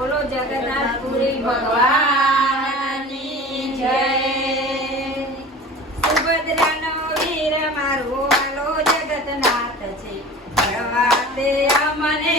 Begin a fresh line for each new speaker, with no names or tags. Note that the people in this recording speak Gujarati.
બોલો જગન્નાથપુરી ભગવાનની જય. સુભદ્રાનો વીર મારો આલો જગતનાથ છે. ભળવા દે અમને